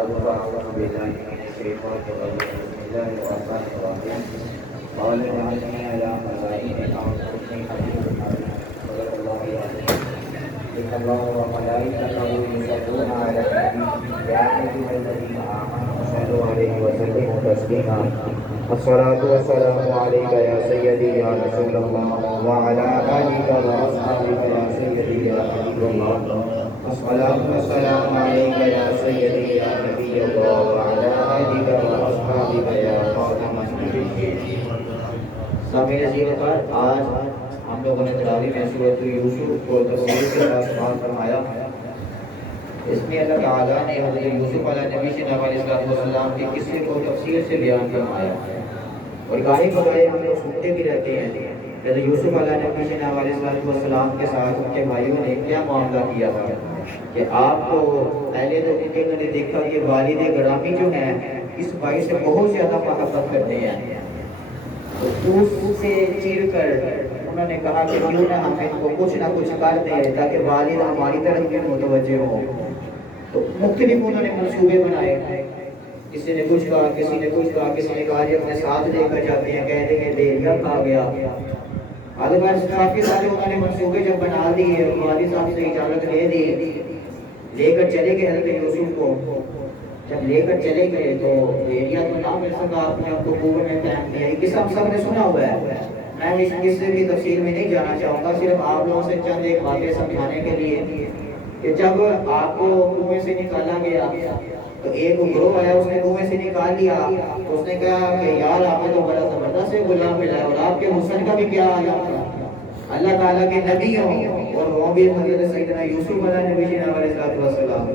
بعد فأعوذ بالله من الشيطان الرجيم بسم الله الرحمن الرحيم قال اجعلني على خزائن الأرض إني حفيظ عليم صدق الله العظيم إن الله وملائكته يصلون على النبي يا أيها الذين آمنوا صلوا عليه وسلموا تسليما الصلاة والسلام عليك يا سيدي يا رسول الله وعلى آلك وأصحابك يا سيدي يا حبيب الله الصلاة والسلام عليك يا سيدي يا نبي الله وعلى آلك وأصحابك يا خاتم النبيين سامعین عزیز پر آج ہم لوگوں نے تراویح میں سورۃ یوسف کو تفسیر کے ساتھ سماعت فرمایا. اس میں اللہ تعالیٰ نے حضرت یوسف علیہ نبی علیہ السلام کے قصے کو تفصیل سے بیان فرمایا اور گاہے بگاہے ہم لوگ سنتے بھی رہتے ہیں حضرت یوسف علیہ نبی علیہ السلام کے ساتھ ان کے بھائیوں نے کیا معاملہ کیا تھا کہ آپ کو پہلے تو انہوں نے دیکھا کہ والد گرامی جو ہیں اس بھائی سے بہت زیادہ محبت کرتے ہیں. اس سے چیر کر انہوں نے کہا کہ کیوں نہ ہم ان کو کچھ نہ کچھ کر دیں تاکہ والد ہماری طرف بھی متوجہ ہو. تو مختلف انہوں نے منصوبے بنائے. کسی نے کچھ کہا, کسی نے کچھ کہا, کسی نے کہا جی اپنے ساتھ لے کر جاتے ہیں, کہہ دیں گے دیریا کھا گیا. ادروائز کافی سارے انہوں نے منصوبے جب بنا دیے اور والد صاحب سے اجازت لے دی, لے کر چلے گئے حضرت یوسف کو. جب لے کر چلے گئے تو ایریا تو نہ مل سکا, اپنے آپ کو کنویں میں پھینک دیا. یہ قصہ ہم سب نے سنا ہوا ہے, میں اس قصے کی تفصیل میں نہیں جانا چاہوں گا, صرف آپ لوگوں سے چند ایک باتیں سمجھانے کے لیے کہ جب آپ کو کنویں سے نکالا گیا تو ایک گروہ آیا, اس نے کنویں سے نکال لیا تو اس نے کہا کہ یار آپ نے تو بڑا زبردست غلام ملا ہے, اور آپ کے حسن کا بھی کیا عالم تھا. اللہ تعالیٰ کے نبی ہوں اور وہ بھی حضرت سیدنا یوسف علیہ نبی علیہ السلام,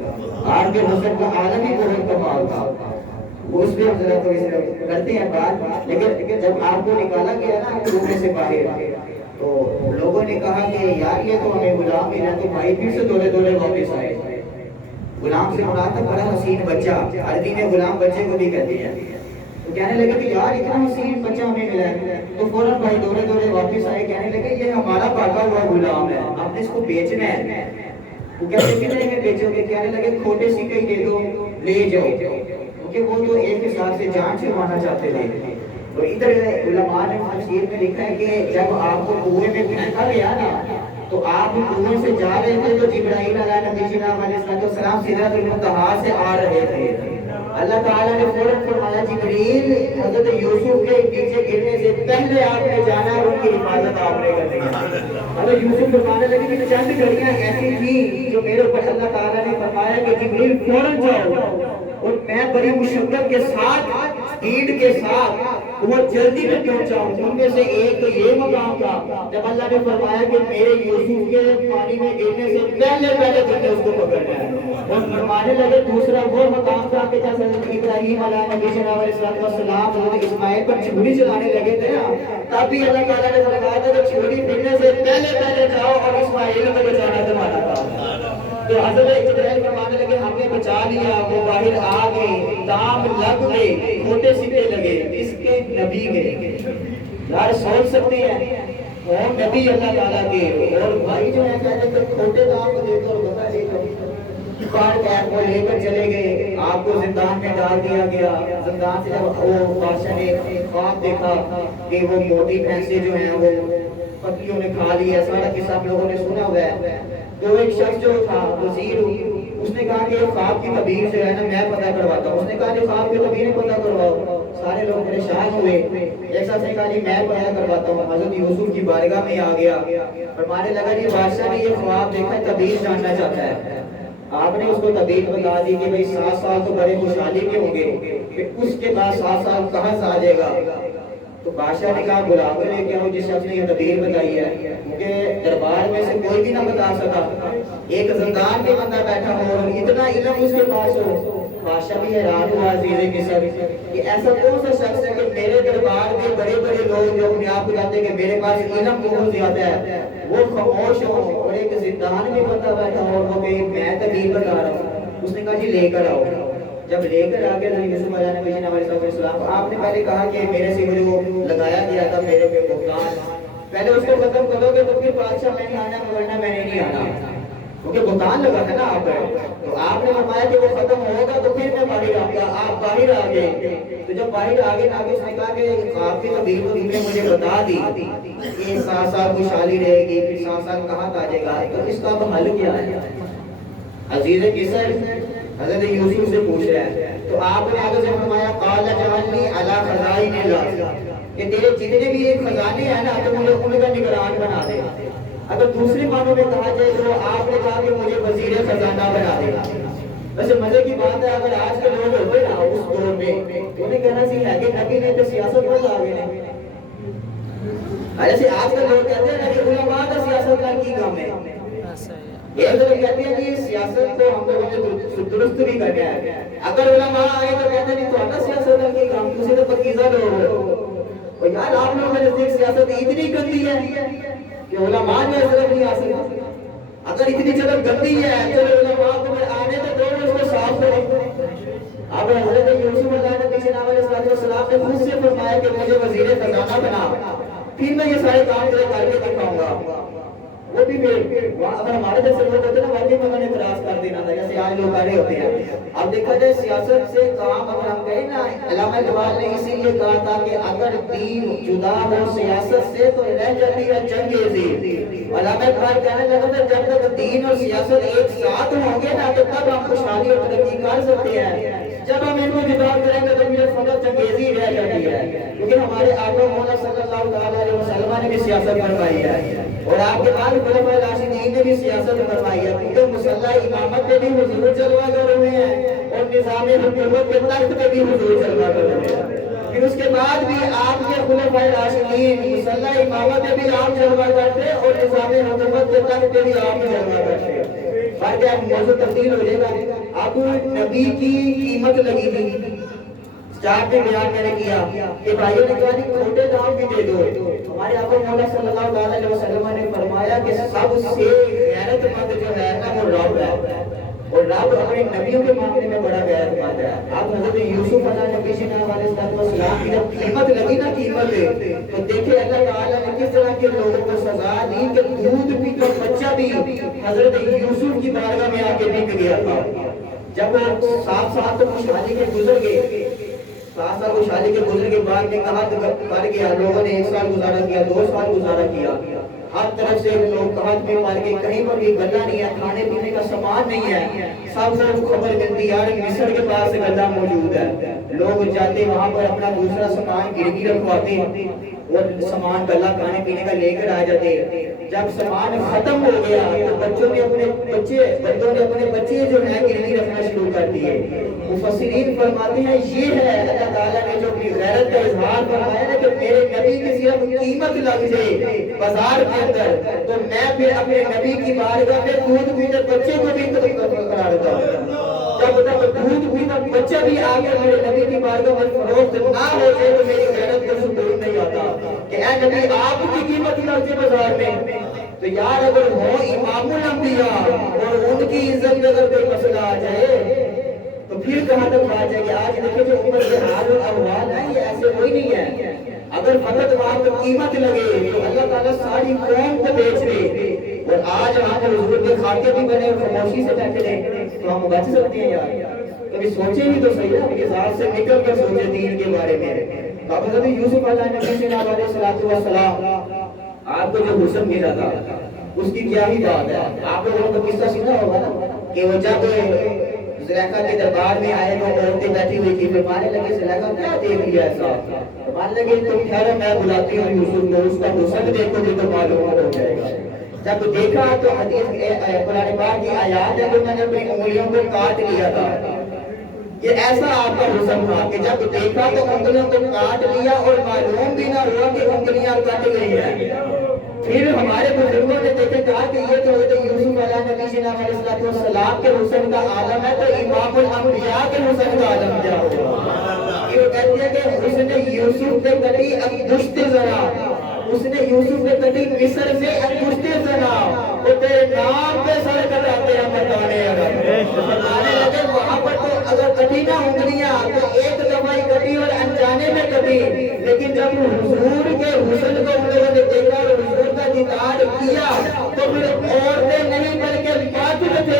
آپ کے حسن کا عالم ہی بہت کمال تھا. اس پہ ہم ذرا تھوڑی سی کرتے ہیں بات. لیکن جب آپ کو نکالا گیا نا کنویں سے باہر تو لوگوں نے کہا کہ یار یہ تو ہمیں غلام ملا, تو بھائی پھر سے دورے دورے واپس آئے. غلام سے مراد تھا بڑا حسین بچہ, عربی میں غلام بچے کو بھی کہتے ہیں. تو کہنے لگے کہ یار اتنا حسین بچہ ہمیں ملا ہے. تو فوراً بھائی دورے دورے واپس آئے, کہنے لگے یہ ہمارا پاکا ہوا غلام ہے, ہم نے اس کو بیچنا ہے. وہ کہتے کتنے میں بیچو گے؟ کہنے لگے کھوٹے سکے دے دو, لے جاؤ, کیونکہ وہ تو ایک حساب سے جان چھڑوانا چاہتے تھے. تو ادھر علماء نے تفسیر میں لکھا ہے کہ جب آپ کو کنویں میں پھینکا گیا نا تو آپ کنویں سے جا رہے تھے تو جبرائیل علیہ نبی علیہ السلام سدرۃ المنتہا سے آ رہے تھے. اللہ تعالیٰ نے فوراً فرمایا جبریل حضرت یوسف کے نیچے گرنے سے پہلے آپ نے جانا اور ان کی حفاظت آپ نے کرنی ہے. حضرت یوسف فرمانے لگے کہ چند گھڑیاں ایسی تھیں جو میرے اوپر اللہ تعالیٰ نے فرمایا کہ جبریل فوراً جاؤ, اور میں بڑی مشقت کے ساتھ سپیڈ کے ساتھ وہ جلدی میں پہنچاؤں. ان میں سے ایک تو یہ مقام تھا جب اللہ نے فرمایا کہ میرے یوسف کے پانی میں گرنے سے پہلے تم نے اس کو پکڑنا ہے. اور فرمانے لگے دوسرا وہ مقام تھا کہ جب حضرت ابراہیم علیہ نبی علیہ السلام حضرت اسماعیل پر چھری چلانے لگے تھے نا, تب بھی اللہ تعالیٰ نے فرمایا تھا کہ چھری پھرنے سے پہلے جاؤ اور اسماعیل کو بچانا تمہارا کام ہے. تو حضرت ابراہیم فرمانے لگے ہم نے بچا لیا, وہ باہر آ گئے, دام لگ گئے, کھوٹے سکے لگے, اس کے نبی گئے. یار سوچ سکتے ہیں وہ نبی اللہ تعالیٰ کے, اور بھائی جو ہے کہتے ہیں کھوٹے دام کو دے کر بتا دے کر کار کو لے کر چلے گئے. آپ کو زندان میں ڈال دیا گیا. زندان سے جب وہ بادشاہ نے خواب دیکھا کہ وہ موٹی بھینسیں جو ہیں وہ پتیوں نے کھا لی ہے, سارا قصہ آپ لوگوں نے سنا ہوا ہے. تو ایک شخص جو تھا وزیر, اس نے کہا کہ خواب کی تعبیر جو ہے نا میں پتہ کرواتا ہوں. اس نے کہا کہ خواب کی تعبیر پتہ کرواؤ. سارے لوگ پریشان ہوئے. ایک شخص نے کہا کہ میں پتہ کرواتا ہوں. حضرت یوسف کی بارگاہ میں آ گیا, فرمانے لگا کہ بادشاہ نے یہ خواب دیکھا, تعبیر جاننا چاہتا ہے. آپ نے اس کو تعبیر بتا دی کہ بھئی 7 سال تو بڑے خوشحالی کے ہوں گے, پھر اس کے بعد 7 سال کہاں سے آ جائے گا. تو بادشاہ نے کہا بلا کر لے کے آؤ جس شخص نے یہ تعبیر بتائی ہے, کیونکہ دربار میں سے کوئی بھی نہ بتا سکا. ایک زندان میں بندہ بیٹھا ہو اور اتنا علم اس کے پاس ہو. بادشاہ بھی حیران ہوا عزیز مصر کہ ایسا کون سا شخص ہے کہ میرے دربار میں بڑے بڑے لوگ جو اپنے آپ کو کہتے ہیں کہ میرے پاس علم بہت زیادہ ہے, وہ خاموش ہو, اور ایک زندان میں بندہ بیٹھا ہو اور وہ کہ میں تعبیر بتا رہا ہوں. اس نے کہا جی لے کر آؤ. جب لے کر آگے یوسف علیہ نبی السلام, آپ نے پہلے کہا کہ میرے سے جو لگایا گیا تھا میرے پہ بہتان, پہلے اس کو ختم کرو گے تو پھر بادشاہ میں نہیں آنا, ورنہ میں نہیں آنا. کیونکہ بہتان ایمان لگا ہے نا آپ تو آپ نے فرمایا کہ وہ ختم ہوگا تو پھر میں باہر آ گیا، آپ باہر آ گئے۔ تو جب باہر آگے اس نے کہا کہ آپ کی طبیعت تو تم نے مجھے بتا دی کہ 7 سال خوشحالی رہے گی، پھر 7 سال کہاں آ جائے گا، تو اس کا اب حل کیا ہے؟ عزیز مصر حضرت یوسف سے پوچھ رہا ہے، تو آپ نے آگے سے فرمایا قال اجعلنی علی خزائن الارض، کہ تیرے جتنے بھی ایک خزانے ہیں نا تو مجھے ان کا نگران بنا دے۔ اگر دوسری معنوں میں کہا جائے تو آپ نے کہا کہ مجھے وزیر خزانہ بنا دے۔ ویسے مزے کی بات ہے اگر آج کے لوگ ہوتے نا اس دور میں انہیں کہنا سی ہے کہ نبی نے تو سیاست میں آ گئے ہیں۔ ایسے آج کل لوگ کہتے ہیں کہ علماء کا سیاست کا کی کام ہے، یہ لوگ کہتے ہیں کہ سیاست کو ہم لوگوں نے درست بھی کرنا ہے۔ اگر علماء آئے تو کہتے ہیں تو سیاست کا کی کام، تجھے تو پکیزہ لوگ ہو۔ اور یار آپ لوگوں نے دیکھ سیاست اتنی گندی ہے کہ علماء جو اس طرف نہیں آ سکتا۔ اگر اتنی جگہ گندی ہے تو علماء کو آنے تو دو اس کو صاف کریں۔ اب حضرت یوسف علیہ السلام نے خود سے فرمایا کہ مجھے وزیر خزانہ بنا، پھر میں یہ سارے کام تیرے کر کے دکھاؤں گا۔ وہ بھی اگر ہمارے جیسے لوگ ہوتے ہیں نا واقعی میں نے اعتراض کر دینا تھا جیسے آج لوگ آ رہے ہوتے ہیں۔ اب دیکھا جائے سیاست سے کام اگر ہم کہیں نا، علامہ اقبال نے اسی لیے کہا تھا کہ اگر دین جدا ہو سیاست سے تو رہ جاتی ہے چنگیزی۔ علامہ اقبال کہنے لگا تھا جب تک دین اور سیاست ایک ساتھ ہوں گے نا تو تب ہم خوشحالی اور ترقی کر سکتے ہیں، جب ہم ان کو جدا کریں گے تو پھر فقط چنگیزی رہ جاتی ہے۔ کیونکہ ہمارے آقا مولا صلی اللہ علیہ وسلم نے بھی سیاست فرمائی ہے اور آپ کے بعد خلفائے راشدین نے بھی سیاست فرمائی ہے، کیونکہ مسلح امامت پہ بھی حضور جلوہ گر ہوئے ہیں اور نظام حکومت کے تخت پہ بھی حضور جلوہ گر ہوئے ہیں۔ پھر اس کے بعد بھی آپ کے خلفائے راشدین مسلح امامت پہ بھی آپ جلوہ گر تھے اور نظام حکومت کے تخت پہ بھی آپ جلوہ گر تھے۔ فرق ہے موضوع تبدیل ہو جائے گا۔ اب نبی کی قیمت لگی تھی، چار پہ بیان میں نے کیا کہ بھائیوں نے کہا کہ چھوٹے دام بھی دے دو۔ ہمارے آقا مولا صلی اللہ علیہ وسلم نے فرمایا کہ سب سے غیرت مند جو ہے نا وہ رب ہے، اور رب اپنے نبیوں کے معاملے میں بڑا غیرت مند ہے۔ آپ حضرت یوسف علیہ نبی جناب علیہ السلام کی جب قیمت لگی نا قیمت تو دیکھے اللہ تعالیٰ نے کس طرح کے لوگوں کو سزا دی کہ دودھ پیتا بچہ بھی حضرت یوسف کی بارگاہ میں آ کے بک گیا تھا۔ جب وہ 7 سال تو خوشحالی کے گزر گئے، 7 سال خوشحالی کے گزر کے بعد میں کہاں کر گیا، لوگوں نے 1 سال گزارا کیا، 2 سال گزارا کیا، ہر طرف سے لوگ کہاں میں مار کے کہیں پر بھی گلہ نہیں ہے، کھانے پینے کا سامان نہیں ہے۔ سب سے خبر ملتی یار مصر کے پاس سے گلہ موجود ہے، لوگ جاتے وہاں پر اپنا دوسرا سامان گرگی رکھواتے اور سامان گلہ کھانے پینے کا لے کر آ جاتے۔ جب سامان ختم ہو گیا تو بندوں نے اپنے بچے جو ہیں گرگی رکھنا شروع کر دیے۔ مفسرین فرماتے ہیں یہ ہے اللہ تعالیٰ نے جو اپنی غیرت کا اظہار فرمایا نا کہ میرے نبی کی صرف قیمت لگ جائے بازار کے اندر تو میں پھر اپنے نبی کی بارگاہ میں دودھ پیتے بچے کو بھی کرا دیتا ہوں۔ جب تک دودھ پیتا بچہ بھی آگے میرے نبی کی بارگاہ میں فروخت نہ ہو جائے تو میری غیرت کا سکون نہیں آتا کہ اے نبی آپ کی قیمت لگ جائے بازار میں۔ تو یار اگر ہو امام الانبیاء اور ان کی عزت میں اگر کوئی مسئلہ آ جائے تو پھر کہاں تک بات ہے کہ آج دیکھیں جو عمر کے حال و احوال ہیں یہ ایسے کوئی نہیں ہے۔ اگر فقط وہاں پر قیمت لگے تو اللہ تعالیٰ ساری قوم کو بیچ دے، اور آج ہم حضور کے خاکے بھی بنے اور خاموشی سے بیٹھے رہے تو ہم بچ سکتے ہیں یار؟ کبھی سوچیں بھی تو صحیح نا، اپنے ذات سے نکل کر سوچے دین کے بارے میں۔ تو حضرت یوسف علیہ السلام آپ کو جو حسن ملا تھا اس کی کیا ہی بات ہے۔ آپ لوگوں کو قصہ سنا ہوگا نا کہ وہ جب زلیخا کے دربار میں آئے تو عورتیں بیٹھی ہوئی تھی، فرمانے لگے زلیخا کیا دیکھ لیا ایسا؟ فرمانے لگے تم ٹھہرو میں بلاتی ہوں یوسف کو، اس کا حسن دیکھو گے تو معلوم ہو جائے گا۔ جب دیکھا تو حدیث قرآن پاک کی آیات ہے کہ میں نے اپنی انگلیوں کو کاٹ لیا تھا۔ یہ ایسا آپ کا حسن تھا کہ جب دیکھا تو انگلیوں کو کاٹ لیا اور معلوم بھی نہ ہوا کہ انگلیاں کٹ گئی ہیں۔ پھر ہمارے بزرگوں نے دیکھے کہا کہ یہ تو یوسف علیہ نبی جناب علیہ السلام کے حسن کا عالم ہے تو امام الانبیاء کے حسن کا عالم کیا ہوگا؟ یہ کہتے ہیں کہ حسن یوسف نے کٹی انگشت ذرا، اس نے یوسف نے کٹی مصر سے انگشت ذرا، وہ تیرے نام پہ سر کٹاتے ہیں مردانے اگر فرمانے لگے وہاں پر تو اگر کٹی نہ انگلیاں تو ایک دفعہ کٹی اور انجانے میں کٹی، لیکن جب حضور کے حسن کو ان لوگوں نے دیکھا اور حضور کا دیدار کیا تو پھر عورتیں نہیں بلکہ مرد تھے